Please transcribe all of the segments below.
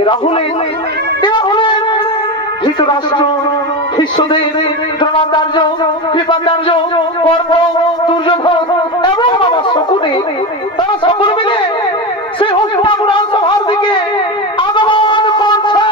এরা হলেন ধৃতরাষ্ট্র, ভীষ্মদেব, দ্রোণাচার্য, কৃপাচার্য, কর্ণ, দুর্যোধন এবং বাবা শকুনি। তারা সকল মিলে সেই হস্তিনাপুর রাজসভার দিকে আগমন করছে।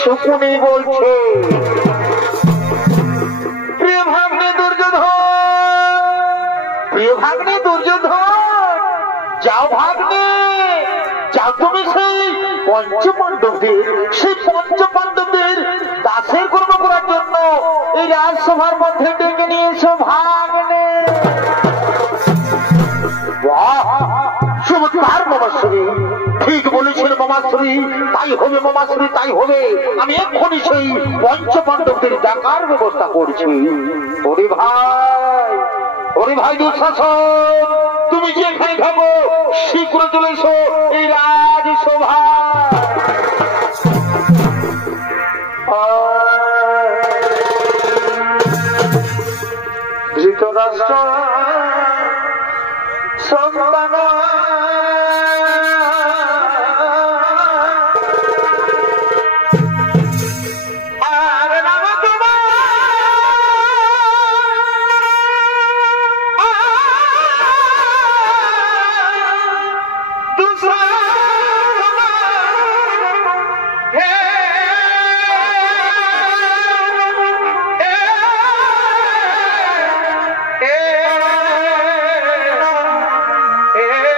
শকুনি বলছে, প্রিয় ভাগ্নে দুর্যোধন, যাও ভাগ্নে, যাও তুমি সেই পঞ্চপাণ্ডবদের দাসের কর্ম করার জন্য এই রাজসভার মধ্যে ডেকে নিয়েছো ভাগ্নে। চমৎকার মামাশ্রী, ঠিক বলেছিল মামাশ্রী, তাই হবে মামাশ্রী, তাই হবে। আমি এক্ষুনি সেই পঞ্চপাণ্ডবদের ডাকার ব্যবস্থা করছি। ওরে ভাই দুঃশাসন, তুমি যেখানে থাকো শীঘ্র চলে এসো এই রাজসভা। ধৃতরাষ্ট্র সন্তান Yeah.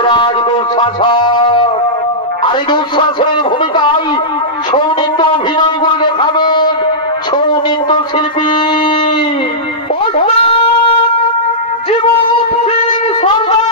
যুবরাজ দুঃশাসন। আর এই দুঃশাসনের ভূমিকায় সৌনিত্য অভিনয় করে দেখাবেন সৌনিত্য শিল্পী জীবন সিং সরদার।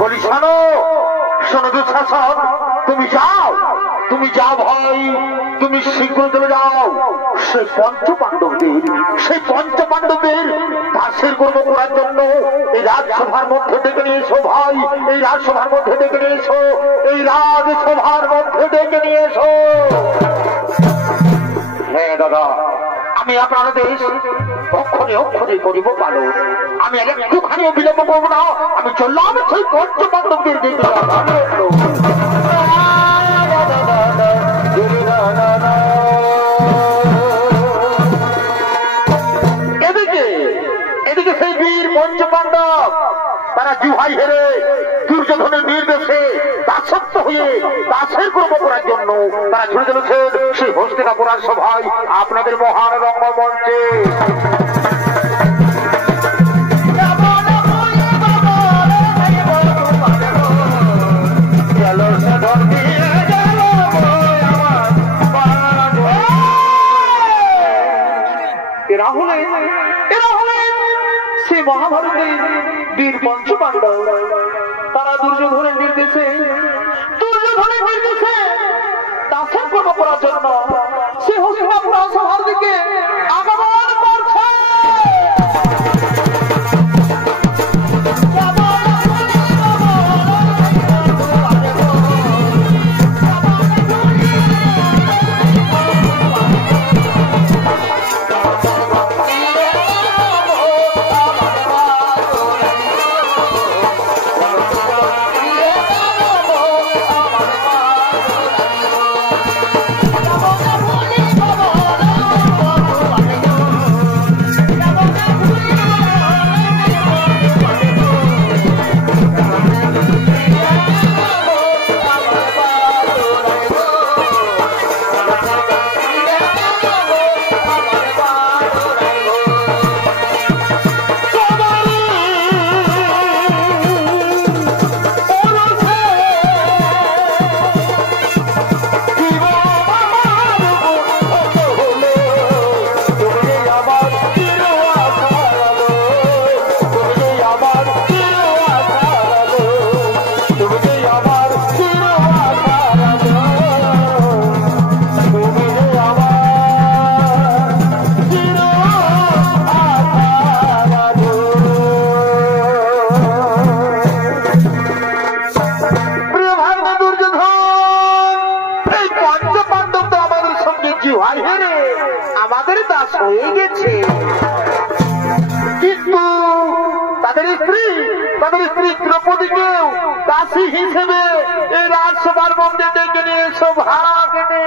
বলি শোনো শোনো দুঃশাসন, তুমি যাও ভাই, তুমি শীঘ্র চলে যাও সেই পঞ্চ পাণ্ডবদের দাসের কর্ম করার জন্য এই রাজসভার মধ্যে ডেকে নিয়ে এসো ভাই, এই রাজসভার মধ্যে ডেকে নিয়ে এসো, এই রাজসভার মধ্যে ডেকে নিয়ে এসো। হ্যাঁ দাদা, আমি আপনার দেশ অক্ষরে করিব পালো, আমি একটুখানিও বিলম্ব করবো না, আমি চললাম সেই পঞ্চ পাণ্ডবদের দিকে। এদিকে সেই বীর পঞ্চ পাণ্ডব তারা জুহাই হেরে দুর্যোধনের নির্দেশে দাসত্ব হয়ে দাসের কর্ম করার জন্য তারা ছুটে চলেছেন সেই হস্তিনাপুরের সভায় আপনাদের মহান রঙ্গমঞ্চে। এরা হলেন সেই মহাভারতের বীর পঞ্চ পাণ্ডব, তারা দুর্যোধনের নির্দেশে দাসের কর্ম করার জন্য সে হস্তিনাপুর সভার দিকে আগমন করছে। দাস হয়ে গেছে। কিন্তু তাদের স্ত্রী দ্রৌপদীকেও দাসী হিসেবে এই রাজসভার মধ্যে ডেকে নিয়ে সৌভাগ্যে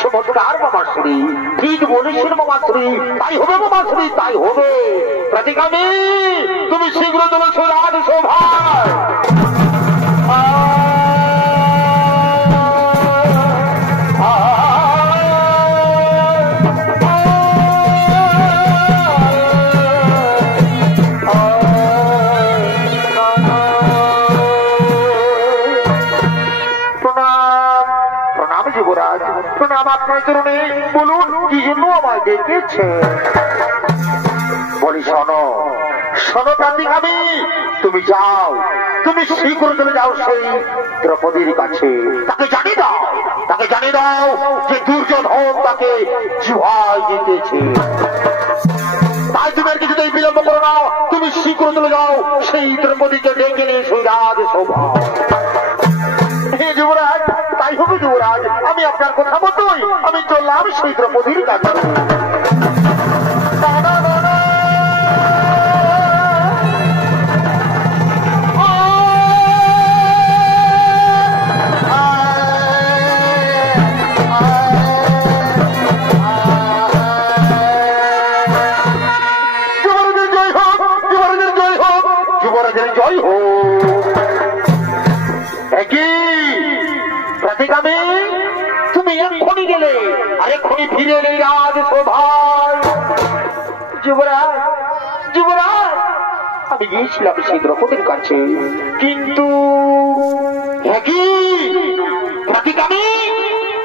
চমৎকার মামাশ্রী, ঠিক বলেছেন মামাশ্রী, তাই হবে মামাশ্রী, তাই হবে। প্রতিকামী তুমি শীঘ্র চলেছো রাজসভায়। প্রণাম আপনার চরণে। বলুন কি জন্য আমায় ডেকেছে? বলি শোনো প্রান্তিকামী, তুমি যাও, তুমি শীঘ্র চলে যাও সেই দ্রৌপদীর কাছে। তাকে জানিয়ে দাও যে দুর্যোধন তাকে জুহায় জিতেছে। তাই তুমি আর কিছুতেই বিলম্ব করো না, তুমি শীঘ্র চলে যাও সেই দ্রৌপদীকে ডেকে নিয়ে সেই রাজসভা। হে যুবরাজ, তাই হবে যুবরাজ, আমি আপনার কথা মতোই আমি চললাম সেই দ্রৌপদীর কাছে। যুবরাজের জয় হোক, যুবরাজের জয় হোক, যুবরাজের জয় হোক। প্রতিকামী তুমি এক্ষুনি গেলে আর এক্ষুনি ফিরে এলে রাজসভায়। যুবরাজ আমি গিয়েছিলাম সেই দ্রৌপদীর কাছে, কিন্তু প্রতিকামী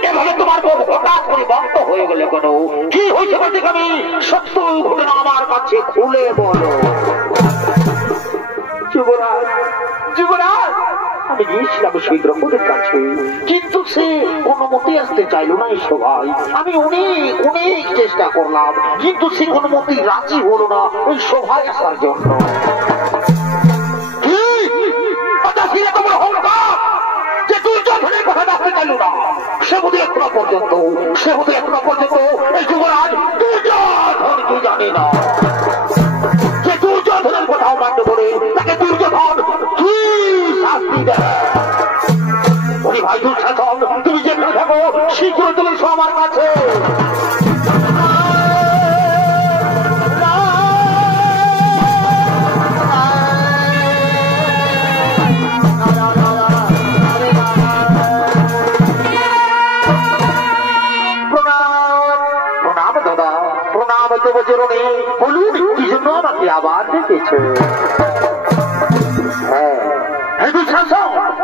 এভাবে তোমার হঠাৎ করে বন্ধ হয়ে গেলে কেন? কি হয়েছে প্রতিকামী? সত্য ঘটনা আমার কাছে খুলে বলো। যুবরাজ আমি গিয়েছিলাম সেই দ্রৌপদীর কাছে, কিন্তু সে কোনো মতেই আসতে চাইল না এই সভায়। আমি অনেক চেষ্টা করলাম, কিন্তু সে কোনো মতেই রাজি হলো না ওই সভায় আসার জন্য। যে দুর্যোধনের কথা আসতে চাইল না, সে বোধ এখনো পর্যন্ত এই যুবরাজ দুর্যোধনকে জানে না। যে দুর্যোধনের কথাও মানতে বলে তাকে দুর্যোধন কি শাস্তি দেয়? ভাই দুঃশাসন, তুমি যেখানে থাকো শীঘ্র চলে এসো আমার কাছে। প্রণাম দাদা, প্রণাম দেবচরণে। বলুন কি জন্য আমাকে আবার ডেকেছে?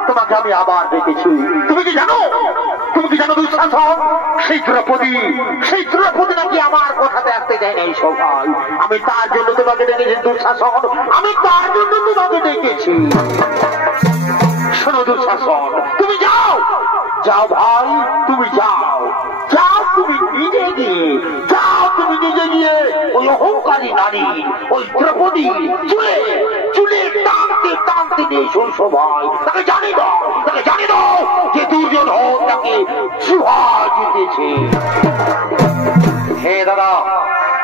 তোমাকে আমি আবার দেখেছি। তুমি কি জানো দুঃশাসন, সেই দ্রৌপদী নাকি আমার কথাতে আসতে চাই না এই সভায়। আমি তার জন্য তোমাকে ডেকেছি দুঃশাসন, আমি তার জন্য তোমাকে ডেকেছি। শোনো দুঃশাসন, তুমি যাও ভাই, তুমি যাও, তুমি নিজে গিয়ে ওই অহংকারী নারী ওই দ্রৌপদী চুলে টানতে নিয়ে এসো সভায়। তাকে জানিয়ে দাও যে দুর্যোধন তাকে জুহায় জিতেছে। হে দাদা,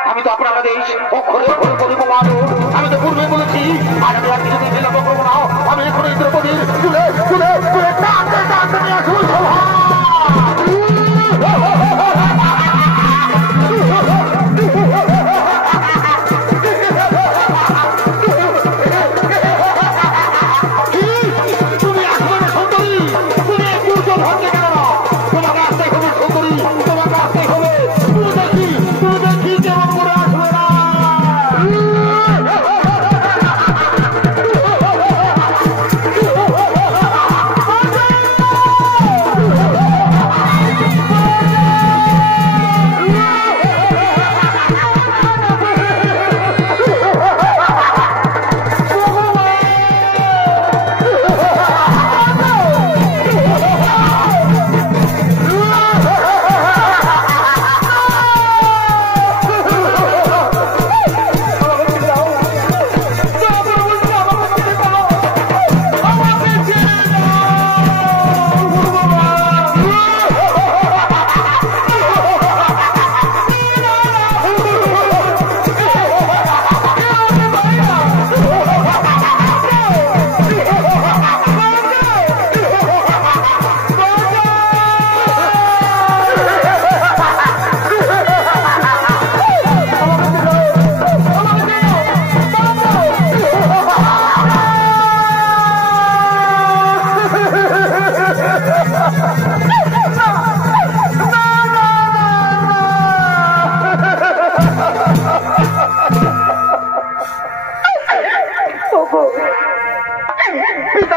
আমি তো আপনার আদেশ অক্ষরে অক্ষরে বলবো। আমি তো পূর্বে বলেছি, আর আমি আর কিছুদিন বিলম্ব করবো না। আমি এখন এই দ্রৌপদীর চুলে টানতে নিয়ে আসবো সভায়।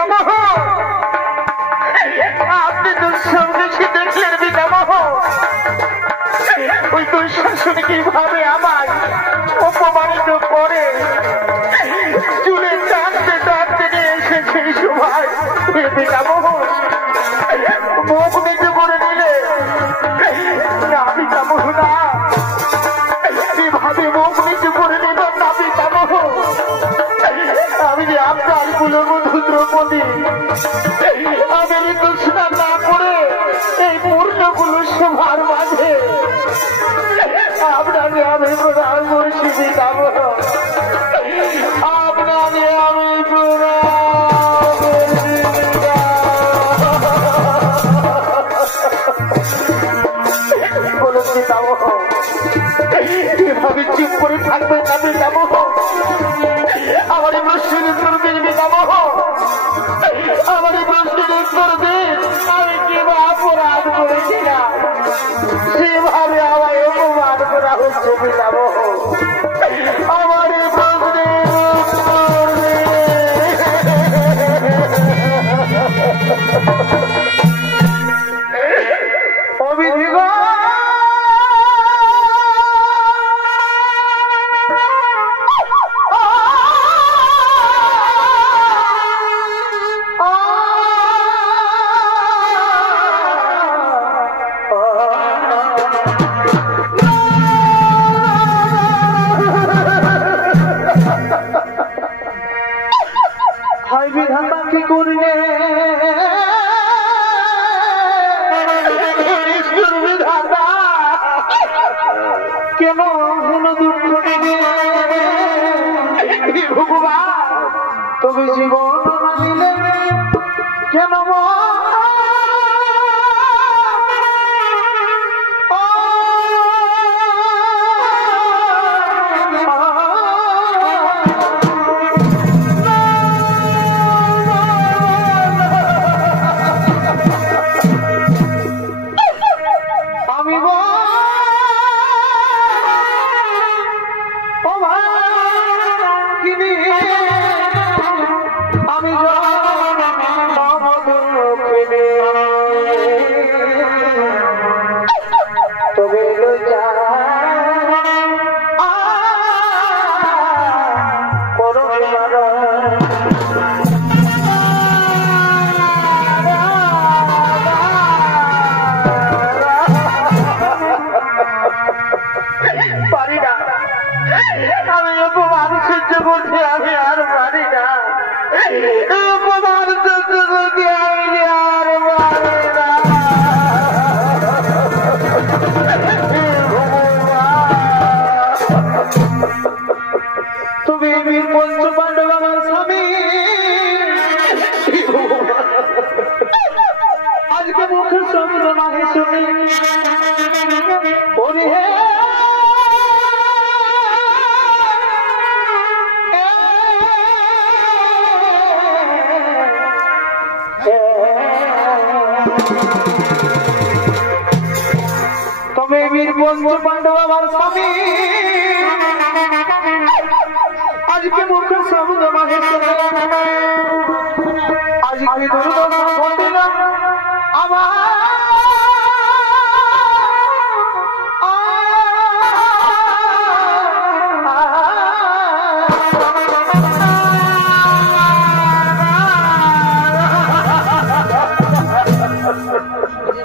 পিতামহ, আপনি তো সব কিছু দেখলেন পিতামহ। ওই দুঃশাসন কিভাবে আমায় অপমানিত করে চুলে টানতে টানতে নিয়ে এসেছে সবাই। পিতামহ মুখ নিচু করে নিলে না পিতামহ, না এভাবে মুখ নিচু করে নিলাম না পিতামহ। আমি যে আপনার কুলবধূ দ্রৌপদী, আমি ঋতুস্নান না করে এই পূর্ণগুলো সভার মাঝে আপনাকে আমি প্রদান করছি পিতামহ, আপনাকে আমি বলুন পিতামহ, এভাবে চুপ করে থাকবে না পিতামহ? আমার এই প্রশ্নের উত্তর দিন পিতামহ, আমার এই প্রশ্নের উত্তর দিন। আমি কিবা অপরাধ করেছিলাম সেভাবে আমায় অপমান করা হচ্ছে পিতামহ? আমার এই প্রশ্নের উত্তর দিন। কেন হলো দুঃখ ভগবান, তবে জীবন মানিলে কেন পারি না, আমি অপমান সহ্য করছি, আমি আর পারি না, অপমান সহ্য করছি, আমি আর পারি না। তুমি বীর পঞ্চ পাণ্ডব আমার স্বামী, আজকে মুখে শব্দ নাহি শুনি হে তবে বীর পঞ্চ পাণ্ডব আমার স্বামী, আজকে মুখে শব্দ নাহি শুনি, আজকে দুর্দশা ঘটিল আমার।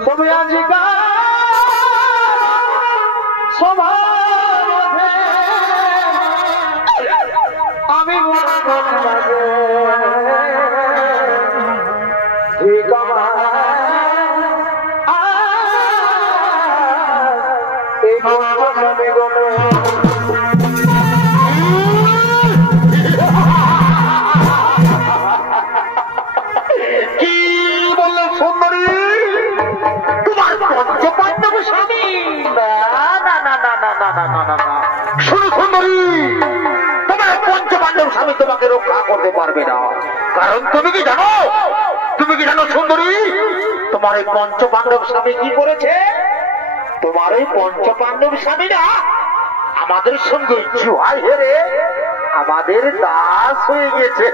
তবে আজকাল সমাজে আমি কি বললে সুন্দরী, তোমার পঞ্চপাণ্ডব স্বামী? শুনো সুন্দরী, তোমার পঞ্চপাণ্ডব স্বামী তোমাকে রক্ষা করতে পারবে না। কারণ তুমি কি জানো, তুমি কি জানো সুন্দরী, তোমার এই পঞ্চপাণ্ডব স্বামী কি করেছে? তোমার এই পঞ্চপাণ্ডব স্বামীরা আমাদের সঙ্গে জুয়ায় হেরে আমাদের দাস হয়ে গেছে।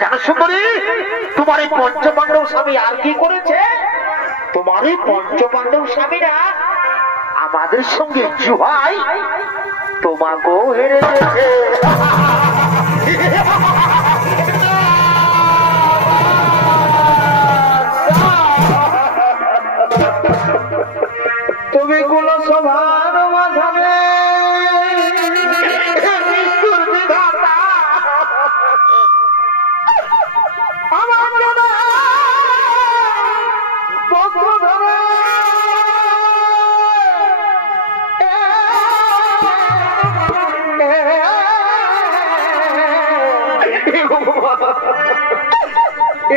জানো সুন্দরী, তোমার এই পঞ্চপাণ্ডব স্বামী আর কি করেছে? তোমার এই পঞ্চপাণ্ডব স্বামীরা আমাদের সঙ্গে জুহাই তোমাকেও হেরে গেছে। তুমি কোন সভার মাঝাবে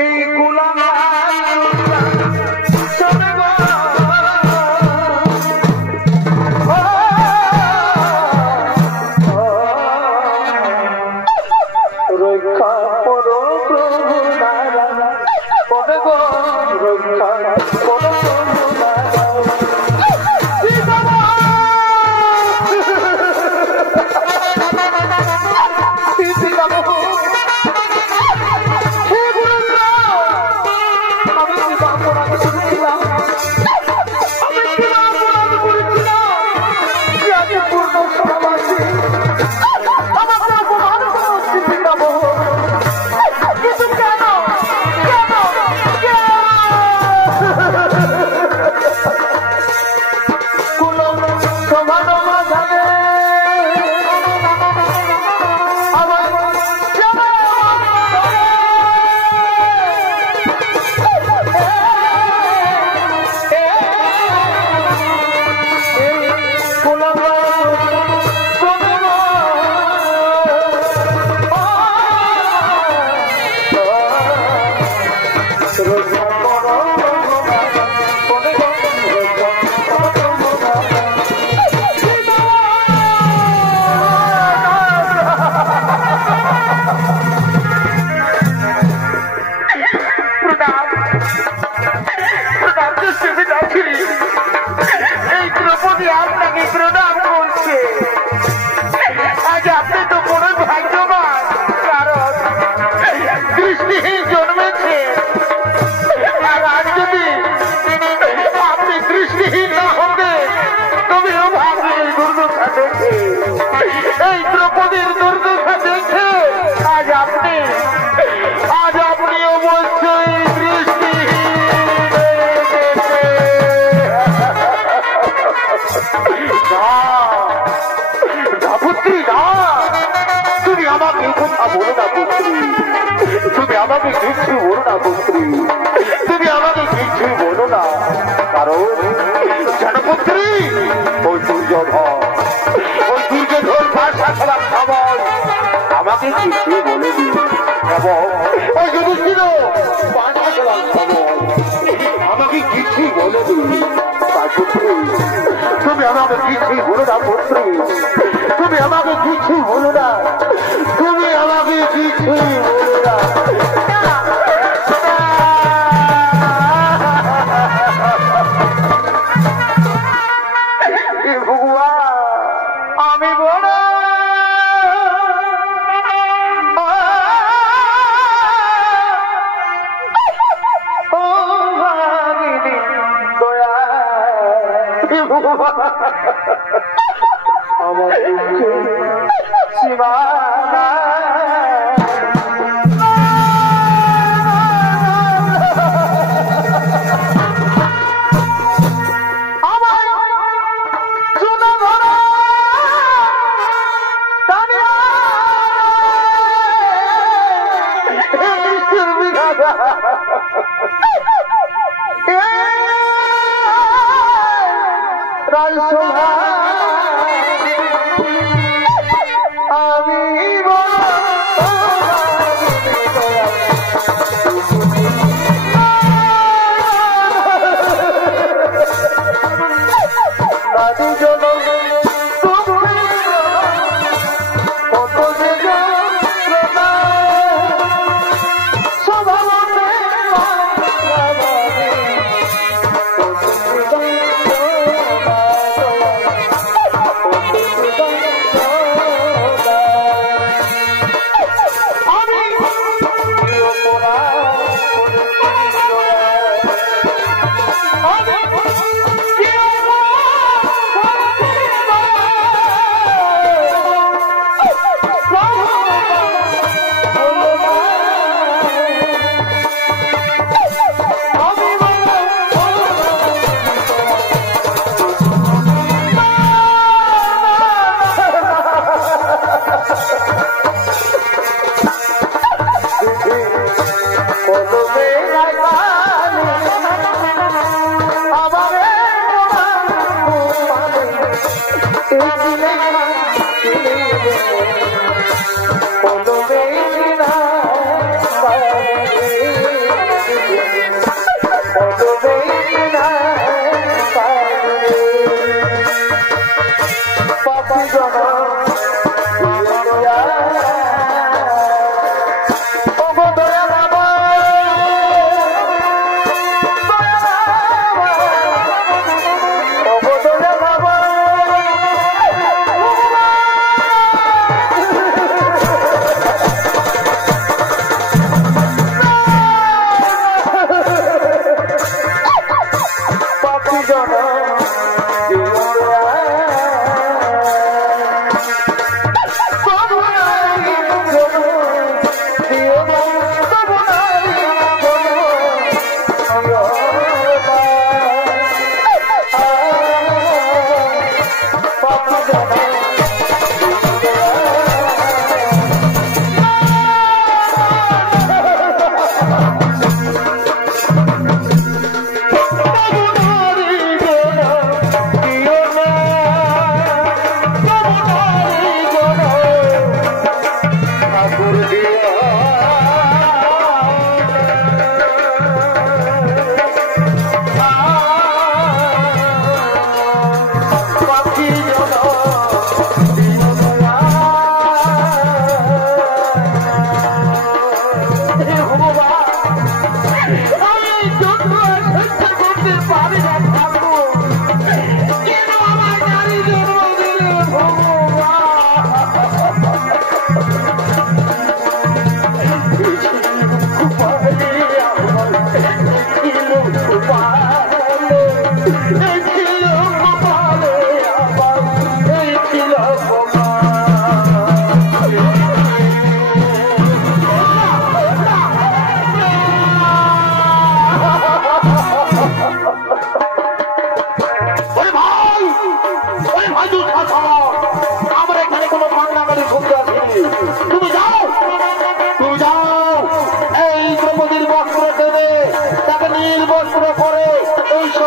এই গোলাম রক্ষা করো প্রভু নারায়ণ, রক্ষা করো প্রভু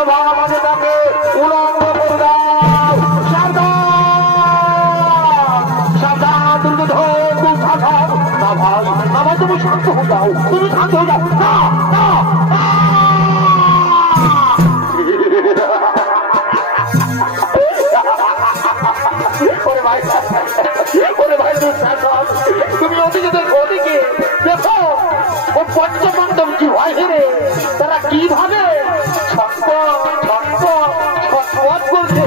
সভা আমাদের তাকে উলঙ্গ করে দাও। সাবধান দুর্যোধন দুঃসাধন। না ভাই, আমার তুমি শান্ত হয়ে যাও, তুমি শান্ত হয়ে যাও। না না তুমি ওদিকে দেখো, ওদিকে দেখো ও পঞ্চপাণ্ডব কি হয় হেরে তারা কিভাবে ছটপট করছে।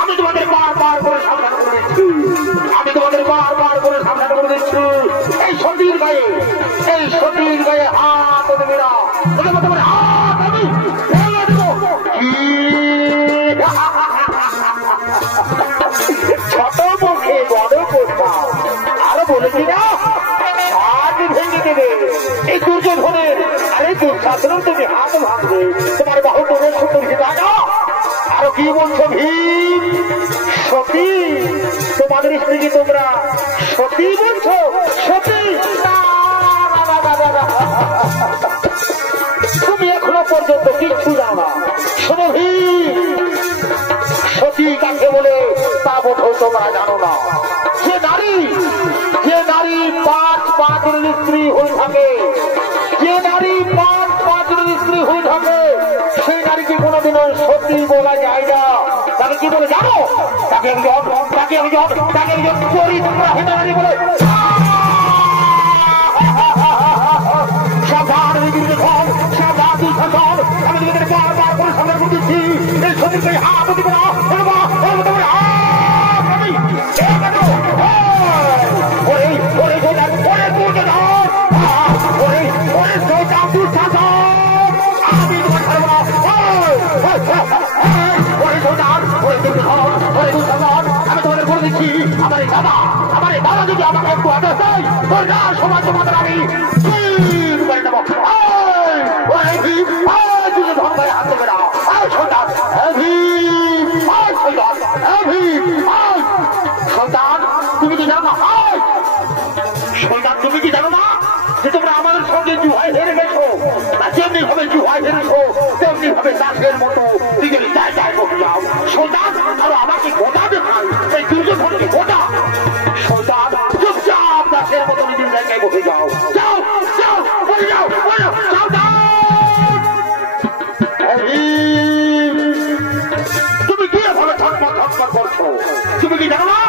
আমি তোমাদের বারবার করে সাবধান করে দিচ্ছি, আমি তোমাদের বারবার করে সাবধান করে দিচ্ছি। এই সতীর গায়ে হাত দেবে না, হাত আমি ভেঙে দেবো। ছোট মুখে বড় কথা আরো বলেছি না, হাত ভেঙে দেবে এই দুর্যোধনের। আরে দুঃশাসন তুমি হাত ভাঙবে, তোমার বাহু তোর সুন্দর না। আরো কি বলছো ভীম? সতী, তোমাদের স্ত্রীকে তোমরা সতী বলছো? সতী তুমি এখনো পর্যন্ত কিচ্ছু জানো না। শোনো ভীম, সতী কাকে বলে তা বোধহয় তোমরা জানো না। যে নারী পাঁচের স্ত্রী হয়ে থাকে, যে নারী পাঁচের স্ত্রী হয়ে থাকে সেই নারীকে কোনোদিনও সতী বলা যায় না। তাকে কি বলে জানো? তাকে একজন চরিত্রহীন নারী বলে। সাবধান আমি তোমাদের বারবার করে সাবধান করে দিচ্ছি। এই সতীকে হাত দিবে না। আমি তোমাদের বলে দিচ্ছি, আমার এই দাদা যদি আমাকে একটু আদেশ দেয় সমাজ তোমাদের আমি করে দেবো। হাত দেবে না সন্তান, তুমি কি জানো না? সন্তান, তুমি কি জানো না যে তোমরা আমাদের সঙ্গে জুহায় হেরে গেছো? যেমনি ভাবে জুহায় হেরেছো তেমনি ভাবে দাসের মতো নিজের জায়গায় বসে যাও। সন্তান, আরো আমাকে গোটা দেখান, এই দুর্যোধনকে গোটা। সন্তান, চুপচাপ দাসের মতো নিজের জায়গায় বসে যাও। যাও যাও বলে যাও, তুমি কি এভাবে ছটফট করছো? তুমি কি জানো না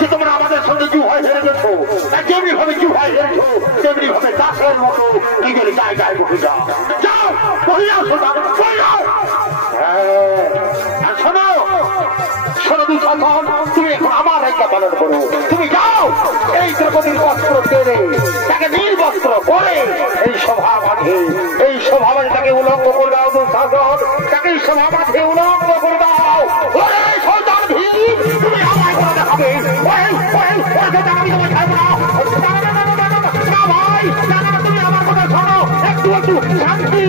যে তোমরা আমাদের সঙ্গে জুহায় হেরে গেছো? যেমনি ভাবে জুহায় হেরেছো তেমনি ভাবে দাসের মতো নিজের জায়গায় বসে যাও। যাও বলে যাও সন্তান, বলে যাও। আর শোনো দুঃশাসন, তুমি এখন আমার আজ্ঞা পালন করো। তুমি যাও এই দ্রৌপদীর বস্ত্র টেনে তাকে নির্বস্ত্র করে এই সভা মাঝে তাকে উলঙ্গ করে দাও। দুঃশাসন, তাকে এই সভা মাঝে উলঙ্গ করে দাও। সন্তান ভীম, তুমি আমায় করে দেখাবে। আমি তোমায় খাইব না ভাই, তুমি আমার কথা শোনো। একটু শান্তি।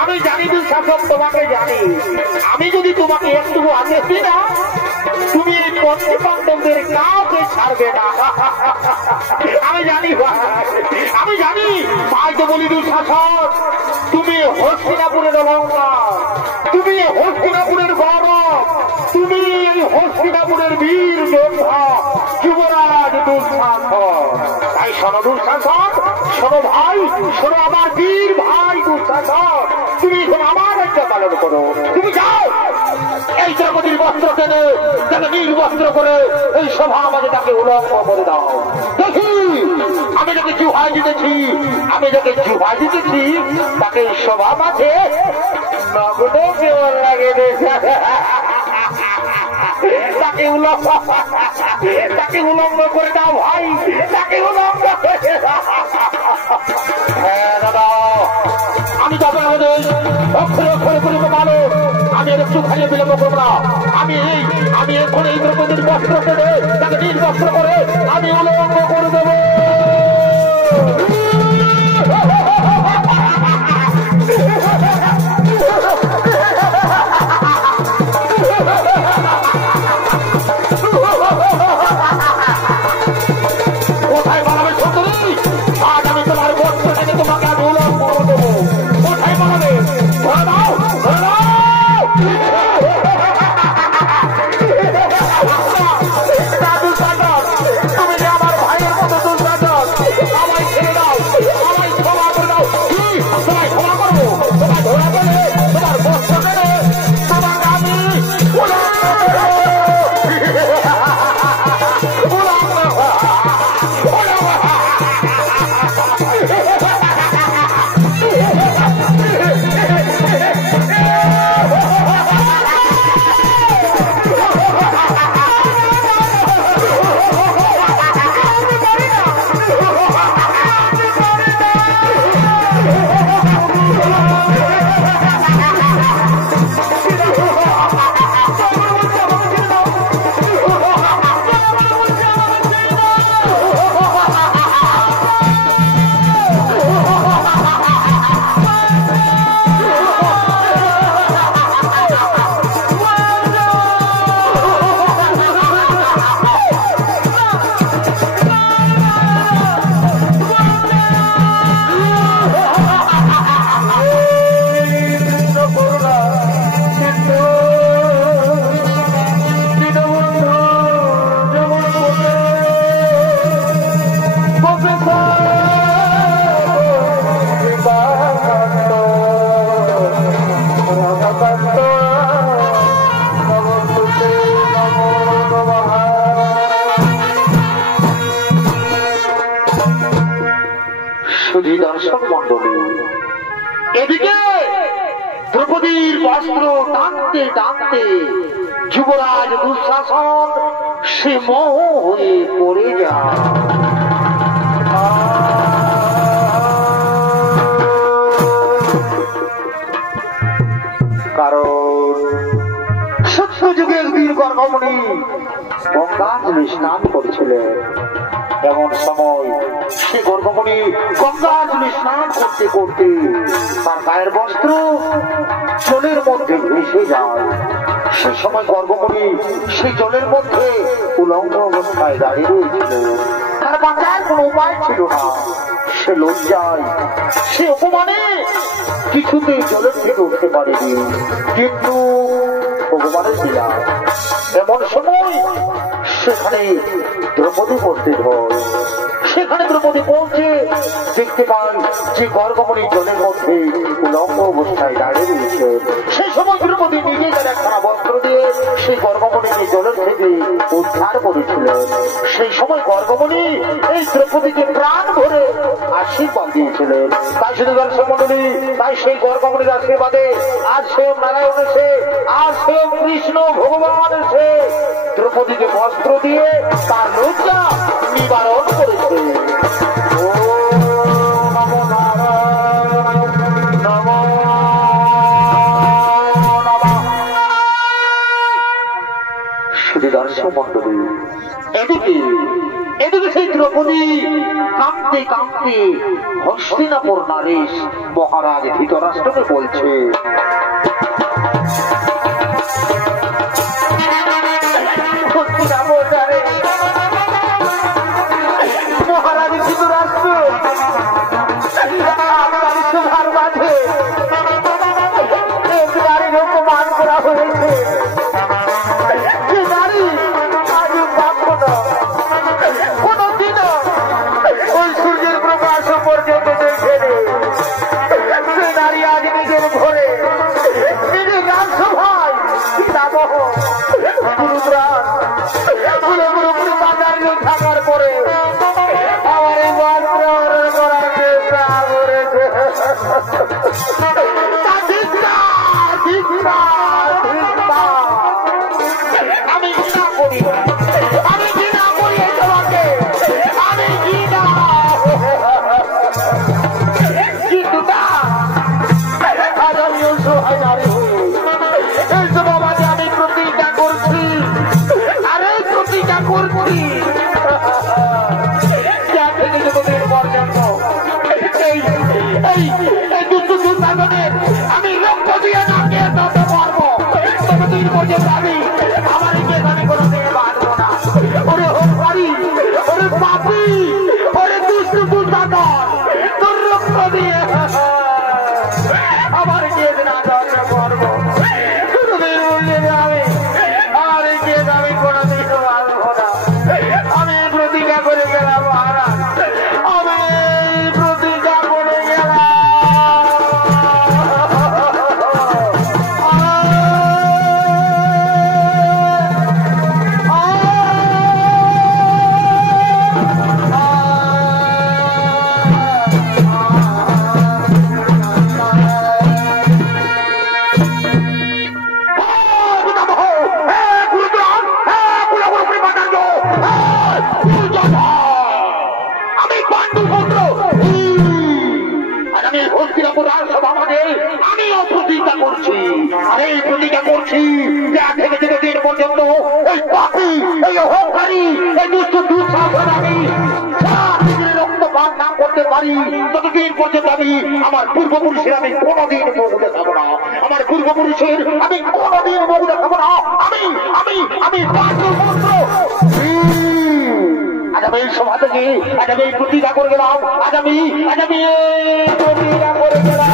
আমি জানি দুঃশাসন, তোমাকে জানি। আমি যদি তোমাকে একটু আদেশ দিই না, তুমি এই পঞ্চপাণ্ডবদের কাউকে ছাড়বে না। আমি জানি ভাই। তো বলি দুঃশাসন, তুমি হস্তিনাপুরের অলঙ্কার, তুমি হস্তিনাপুরের গৌরব, তুমি এই হস্তিনাপুরের বীর যোদ্ধা যুবরাজ দুঃশাসন। তাই শোনো দুঃশাসন, শোনো ভাই, শোনো আমার বীর ভাই দুঃশাসন, তুমি এখন আমার আজ্ঞা পালন করো। তুমি যাও এই দ্রৌপদীর বস্ত্র টেনে তাকে নির্বস্ত্র করে এই সভা আমাকে তাকে উলঙ্গ করে দাও। দেখি আমি যাকে জুহাই দিতেছি তাকে এই সভা মাঝে নগ্ন কেমন লাগে তাকে উলঙ্গ করে দাও ভাই, তাকে উলঙ্গ করে দাও। হ্যাঁ দাদা, আমি তবে আমাদের অক্ষরে করে ভালো, আমি একটু খাইয়ে বিলম্ব করবো না। আমি এখন এই দ্রৌপদীর বস্ত্র পেলে তাকে নির্বস্ত্র করে আমি উলঙ্গ করে দেবো। এদিকে দ্রৌপদীর বস্ত্র টানতে টানতে যুবরাজ দুঃশাসন সে মোহ হয়ে পড়ে যায়। কারণ সত্য যুগে একদিন গর্গমণি গঙ্গাজলে স্নান করছিলেন। এমন সময় সে গর্গমণি গঙ্গাজলে স্নান করতে করতে তার গায়ের বস্ত্র জলের মধ্যে ভেসে যায়। সে সময় গর্গমণি সেই জলের মধ্যে উলঙ্গ অবস্থায় দাঁড়িয়ে রয়েছিল। তার বাঁচার কোনো উপায় ছিল না। সে লজ্জায় সে অপমানে কিছুতে জলের থেকে উঠতে পারেনি। কিন্তু ভগবানের লীলা, এমন সময় সেখানে দ্রৌপদী উপস্থিত হয়। সেখানে দ্রৌপদী পৌঁছে দেখতে পান যে গর্গমণি জলের মধ্যে উলঙ্গ অবস্থায় দাঁড়িয়ে রয়েছে। সেই সময় দ্রৌপদী নিজে তার একখানা বস্ত্র দিয়ে সেই গর্গমণিকে জলের থেকে উদ্ধার করেছিলেন। সেই সময় গর্গমণি এই দ্রৌপদীকে প্রাণ ভরে আশীর্বাদ দিয়েছিলেন। তাই শুধু দর্শক মন্ডলী, তাই সেই গর্গমণির আশীর্বাদে আজ স্বয়ং নারায়ণ এসে, আজ স্বয়ং কৃষ্ণ ভগবান এসে দ্রৌপদীকে বস্ত্র দিয়ে তার লজ্জা নিবারণ করেছে। এদিকে সেই দ্রৌপদী কাঁদতে কাঁদতে হস্তিনাপুর নারেশ মহারাজ ধৃতরাষ্ট্রকে বলছে, মহারাজ ধৃতরাষ্ট্র আপনার সভার মাঝে এক নারীর অপমান করা হয়েছে। যে নারী আজ পাবো না, কোনদিনও ওই সূর্যের প্রকাশ পর্যন্ত দেখেনি। সে নারী আজ নিজের ঘরে নিজের রাজসভায় পিতামহ গুরুপ্রাণ পুরোপুরি বাজারে থাকার পরে আমার এই বস্ত্র হরণ করার চেষ্টা করেছে। আমি ঘৃণা করি, আমি ঘৃণা করি তোমাকে, আমি ঘৃণা। কিন্তু আজ আমি অসহায় নারী হয়ে এই সমাজে আমি প্রতিজ্ঞা করছি, আর এই প্রতিজ্ঞা করছি আমি লক্ষ্য দিয়ে না কে তত পারবো, ততদিন পর্যন্ত আমি আমার আমি কোনো দিকে বাঁধবো না। ওরে হোক পারি, ওরে পাপি, ওরে দুষ্ট দুষ্টাদর, তোর লক্ষ্য দিয়ে আমার কে না দর্শন করবো, ততদিন পর্যন্ত আমি আমার কে আমি কোনো দিকে বাঁধবো না। আমি প্রতিজ্ঞা করে গেলাম মহারাজ, আমি প্রতিজ্ঞা করে গেলাম। আমিও প্রতিজ্ঞা করছি, আর এই প্রতিজ্ঞা করছি যে আজ থেকে যতদিন পর্যন্ত এই পাপী, এই অহংকারী, এই দুষ্ট দুঃশাসন আমি রক্তপাত না করতে পারি, ততদিন পর্যন্ত আমি আমার পূর্বপুরুষের আমি কোনোদিন মুখ দেখাবো না। আমার পূর্বপুরুষের আমি কোনোদিন মুখ দেখাবো না। আমি আমি আমি পাণ্ডুপুত্র। আজ আমি এই সভা থেকে আজ আমি প্রতিজ্ঞা করে গেলাম, আজ আমি প্রতিজ্ঞা করে গেলাম।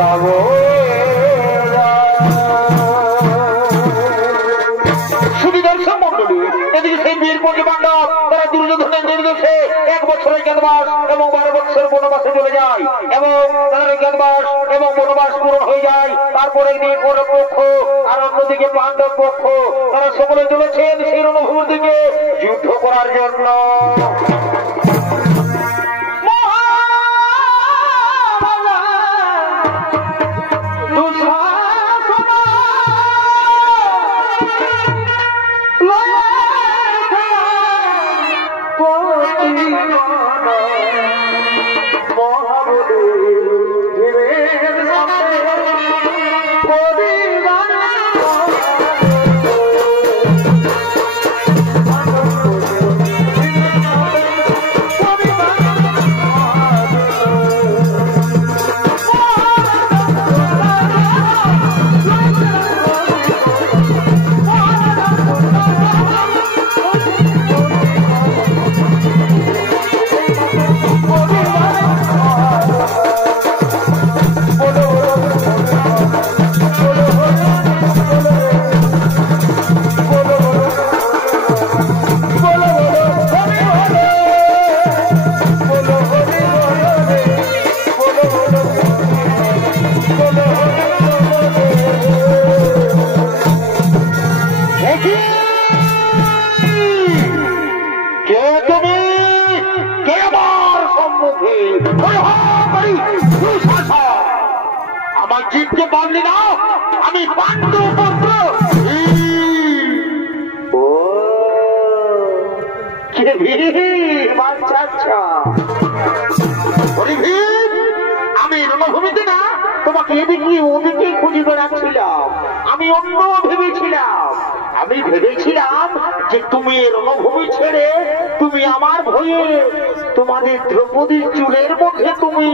Love পঞ্চপাণ্ডব তারা দুর্যোধনের নির্দেশে 1 বছরের জ্ঞাতবাস এবং 12 বছর বনবাসে চলে যায় এবং তাদের জ্ঞাতবাস এবং বনবাস পূরণ হয়ে যায়। তারপর একদিন কৌরব পক্ষ আর অন্যদিকে পাণ্ডব পক্ষ তারা সকলে চলেছেন সেই রণভূমির দিকে যুদ্ধ করার জন্য। আমি পাণ্ডু পুত্র আমি রণভূমিতে না তোমাকে এদিকে ওদিকে খুঁজে বেড়াচ্ছিলাম। আমি অন্য ভেবেছিলাম যে তুমি রণভূমি ছেড়ে তুমি আমার ভয়ে তোমাদের দ্রৌপদীর চুলের মধ্যে তুমি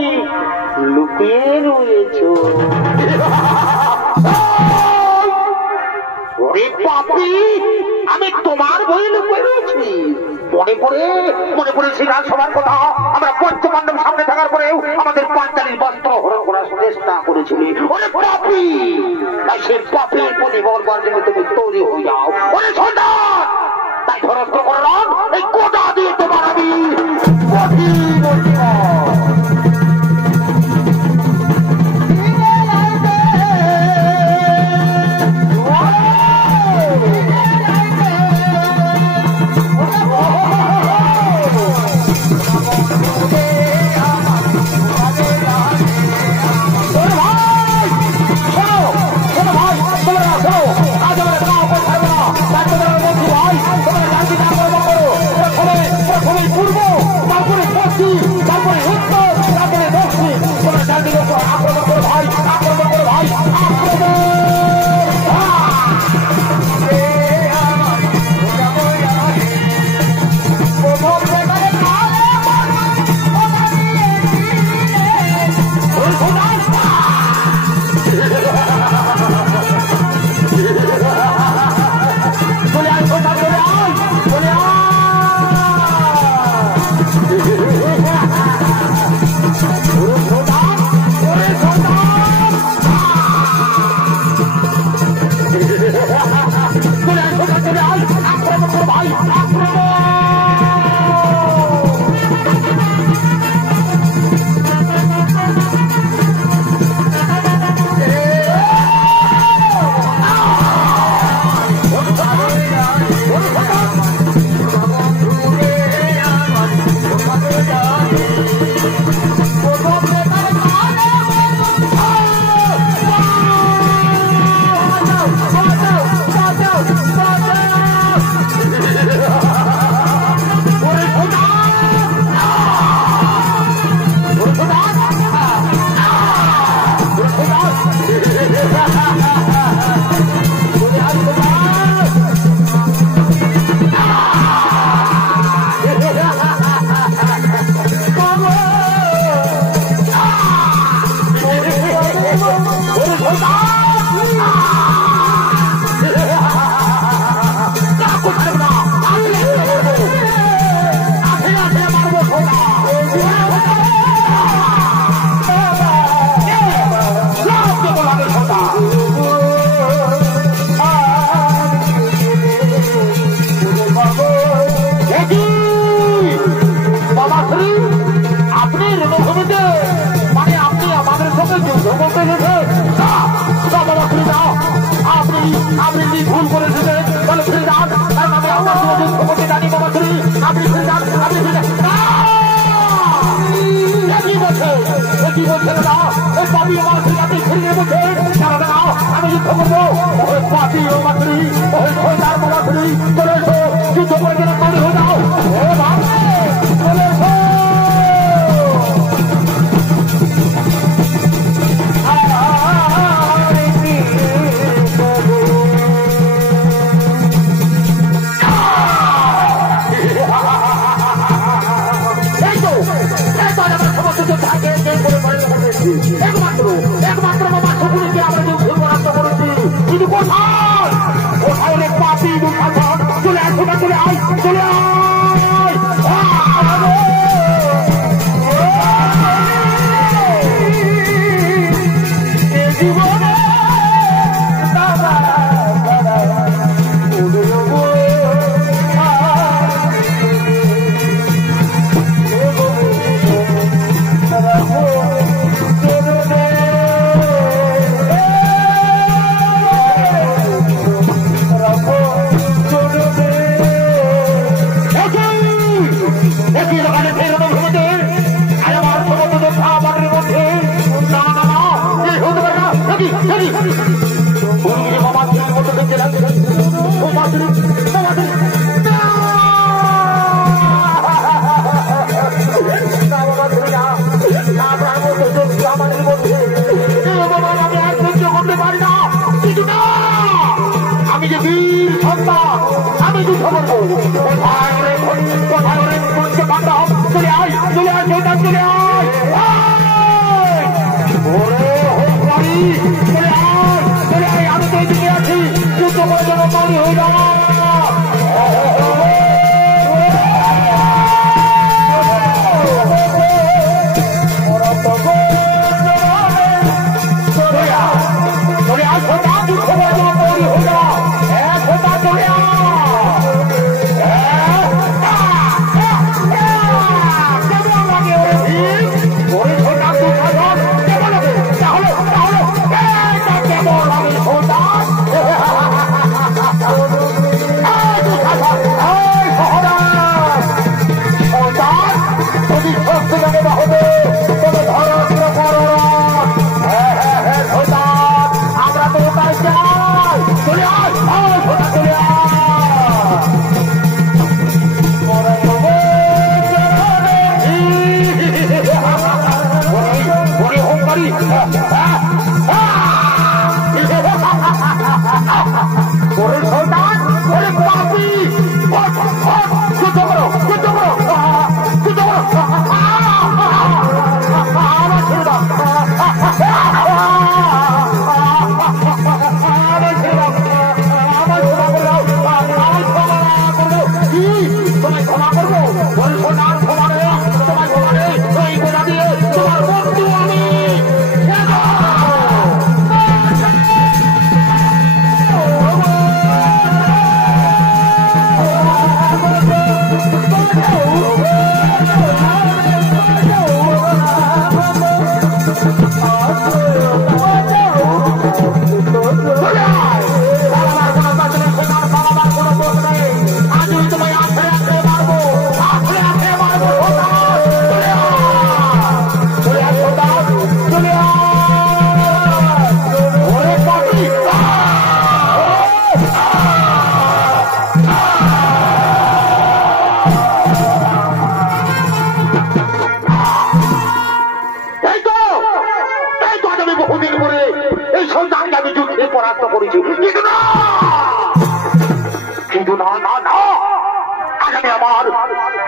লুকিয়ে রয়েছ। পাপী, আমি তোমার ভয়ে লুকিয়ে রয়েছি। মনে পড়ে সেই রাজসভার কথা। আমরা পঞ্চপাণ্ডব সামনে থাকার পরেও আমাদের 45 বস্ত্র হরণ করার চেষ্টা করেছিলি। ওরে পাপী, তাই সে পাপীর প্রতি বলবার জন্য তুমি তৈরি হয়ে যাও। ওরে সন্তান, তাই ধরস্ত করলাম এই কোটা দিয়ে তোমার আমি Go! পাপি আমার সিরাতে ফিরে বসে তারা দাও আমি যুদ্ধ করবো ওই পাপি ও মাতৃ ওই খোদার মাতৃ চলে এসো যুদ্ধ করে যেন তৈরি হয়ে যাও ও বাবা চলে এসো একমাত্র বাবা শকুনিকে আমরা যুদ্ধ বরাদ্দ করেছি কিন্তু কোথায় কোথায় অনেক পাপি চলে আয় চলে আয় চলে আয় জীবনে আমি যে বীর সন্তান আমি যুদ্ধ করবো কোথায় বান্ধব চলে আয় শৈতান চলে আয় চলে আয় আমি তো এদিকে আছি যুদ্ধ করে যেন তৈরি হয়ে যাওয়া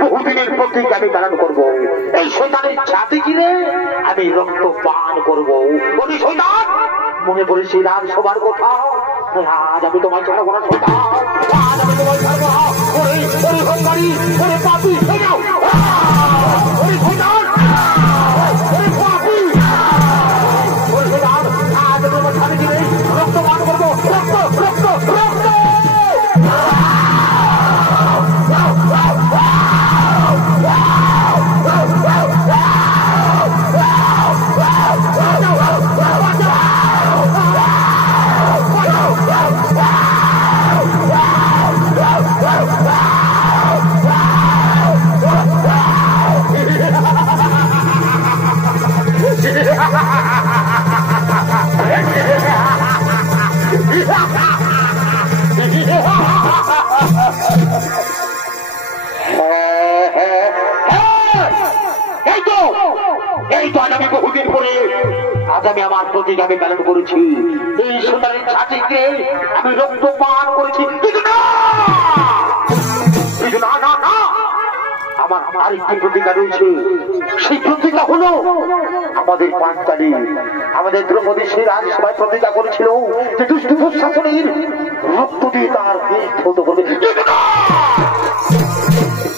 বহুদিনের প্রতিজ্ঞা আমি পালন করবো এই শয়তানের ছাতে গিরে আমি রক্ত পান করবো বলি শয়তান মনে পড়ে সেই রাত সবার কথা আজ আমি তোমার জন্য কোনো শয়তান আজ আমি তোমার জন্য পাপি আজ আমি তোমার ছাতে গিরে রক্ত পান করবো রক্ত রক্ত রক্ত এই তো আজ আমি বহুদিন পরে আজ আমি আমার প্রতিজ্ঞা আমি পালন করেছি। এই সুন্দরের ছাতিকে আমি রক্ত পান করেছি, কিন্তু না না না, আমার আরেকটি প্রতিজ্ঞা রয়েছে। সেই প্রতিজ্ঞা হলো আমাদের পাঁচালী, আমাদের দ্রৌপদী সেই রাজসভায় প্রতিজ্ঞা করেছিল যে দুষ্ট দুঃশাসনের রক্ত দিয়ে তার দেশ ধৌত করবে,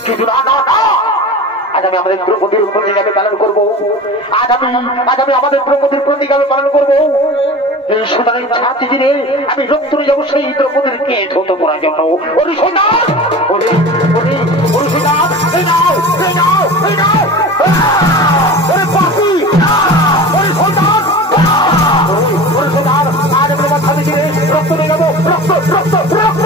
কিন্তু না না না, আজ আমি আমাদের দ্রৌপদীর প্রতিজ্ঞা আমি পালন করবো। আজ আমি আমাদের দ্রৌপদীর প্রতিজ্ঞা আমি পালন করবো। এই সুতরাং ছাতি দিনে আমি রক্ত নিয়ে যাবো সেই দ্রৌপদীর কে ধৌত করার জন্য। ওরে সৈন্যার, ওরে ওরে ওরে সৈন্যার, এই নাও এই নাও এই নাও, ওরে পাখি, ওরে সৈন্যার, ওরে সৈন্যার, আজ আমি আমার ছাতি দিনে রক্ত নিয়ে যাবো, রক্ত রক্ত রক্ত।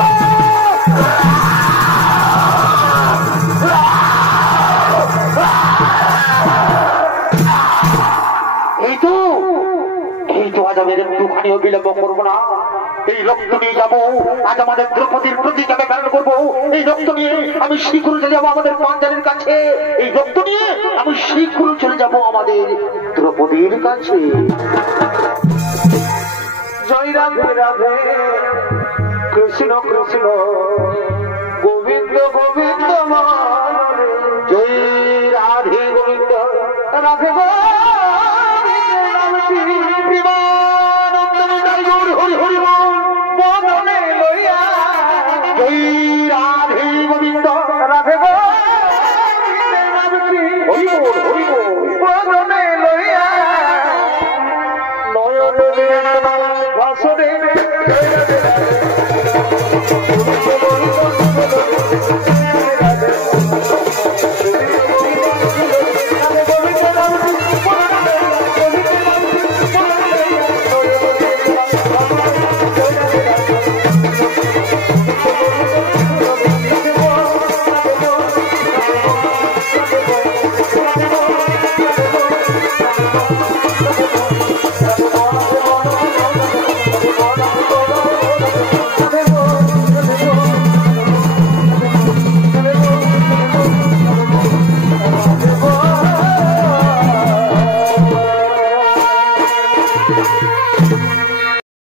আজ আমি একটুখানিও বিলম্ব করবো না, এই রক্ত নিয়ে যাবো। আজ আমাদের দ্রৌপদীর প্রতিজ্ঞা পালন করবো। এই রক্ত নিয়ে আমি শীঘ্র চলে যাবো আমাদের পাঞ্জালের কাছে। এই রক্ত নিয়ে আমি শীঘ্র চলে যাবো আমাদের দ্রৌপদীর কাছে। জয় রাধে রাধে, কৃষ্ণ কৃষ্ণ গোবিন্দ গোবিন্দ, জয় রাধে গোবিন্দ রাধে হরি হরি বলে লইয়া জয়